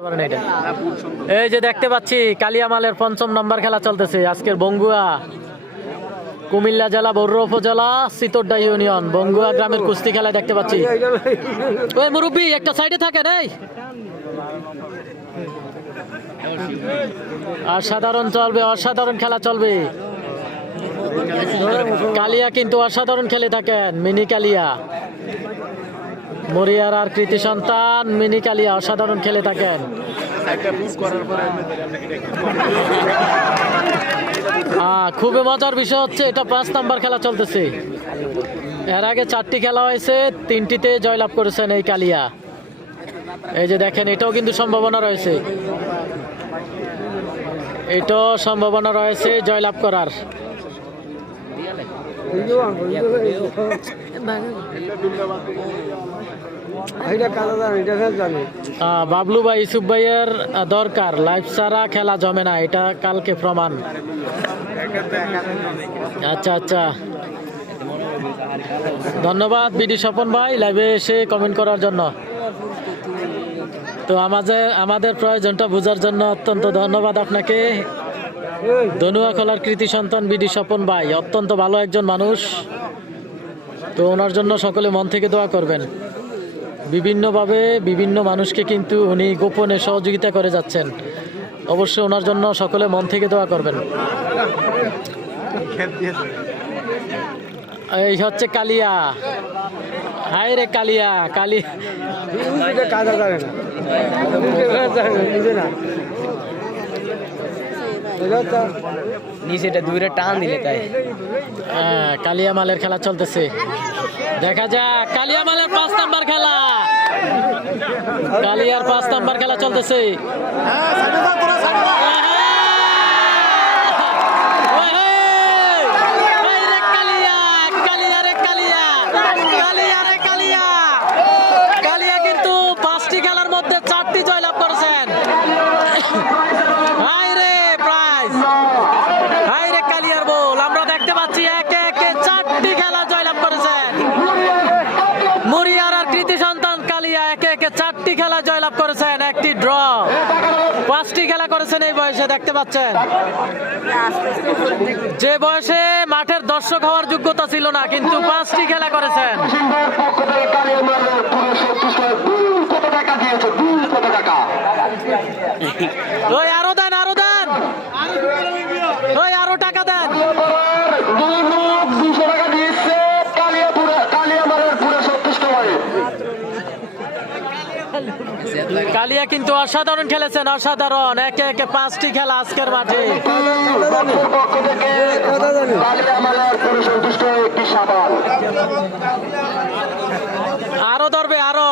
এই যে দেখতে পাচ্ছি কালিয়ামালের ৫ম নম্বর খেলা চলতেছে আজকের বঙ্গুয়া কুমিল্লা জেলা বরুড়া উপজেলা সিতোড্ডা ইউনিয়ন বঙ্গুয়া গ্রামের কুস্তি খেলা দেখতে পাচ্ছি। ওই মুরব্বী একটা সাইডে থাকেন। এই অসাধারণ চলবে, অসাধারণ খেলা চলবে। কালিয়া কিন্তু অসাধারণ খেলে থাকেন। মিনি কালিয়া মরিয়ার আর কৃতি সন্তান মিনি কালিয়া অসাধারণ খেলে থাকেন। খুবই মজার বিষয় হচ্ছে এটা ৫ নাম্বার খেলা চলতেছে। এর আগে 4টি খেলা হয়েছে, 3টিতে জয়লাভ করেছেন এই কালিয়া। এই যে দেখেন এটাও কিন্তু সম্ভাবনা রয়েছে, এটাও সম্ভাবনা রয়েছে জয়লাভ করার। বাবলু ভাই ইউসুফ ভাইয়ের দরকার, লাইফ ছাড়া খেলা জমে না, এটা কালকে প্রমাণ। আচ্ছা আচ্ছা, ধন্যবাদ বিডি স্বপন ভাই লাইভে এসে কমেন্ট করার জন্য। তো আমাদের প্রয়োজনটা বোঝার জন্য অত্যন্ত ধন্যবাদ আপনাকে। ধনুয়া খোলার কৃতি সন্তান বিডি স্বপন ভাই অত্যন্ত ভালো একজন মানুষ। তো ওনার জন্য সকলে মন থেকে দোয়া করবেন। বিভিন্নভাবে বিভিন্ন মানুষকে কিন্তু উনি গোপনে সহযোগিতা করে যাচ্ছেন। অবশ্যই ওনার জন্য সকলে মন থেকে দোয়া করবেন। এই হচ্ছে কালিয়া। হায় রে কালিয়া, কালিয়া নিচেটা দূরে টান দিলে তাই। কালিয়া মালের খেলা চলতেছে, দেখা যাক। কালিয়া মালের 5 নাম্বার খেলা, কালিয়ার 5 নাম্বার খেলা চলতেছে। কালিয়া কিন্তু 5টি খেলার মধ্যে 4টি জয়লাভ করেছেন। কালিয়ার বল আমরা দেখতে পাচ্ছি, একে একে 4টি খেলা জয়লাভ করেছেন। মরিয়ার আর কৃতি সন্তান কালিয়া একে একে 4টি খেলা জয়লাভ করেছেন, একটি ড্র। 5টি খেলা করেছেন এই বয়সে, দেখতে পাচ্ছেন। যে বয়সে মাঠের দর্শক হওয়ার যোগ্যতা ছিল না, কিন্তু 5টি খেলা করেছেন। ওই আরো দেন, আরো দেন, ওই আরো টাকা দেন। কালিয়া কিন্তু অসাধারণ খেলেছেন, অসাধারণ। একে একে 5টি খেলা আজকের মাঠে। আরো ধরবে, আরো।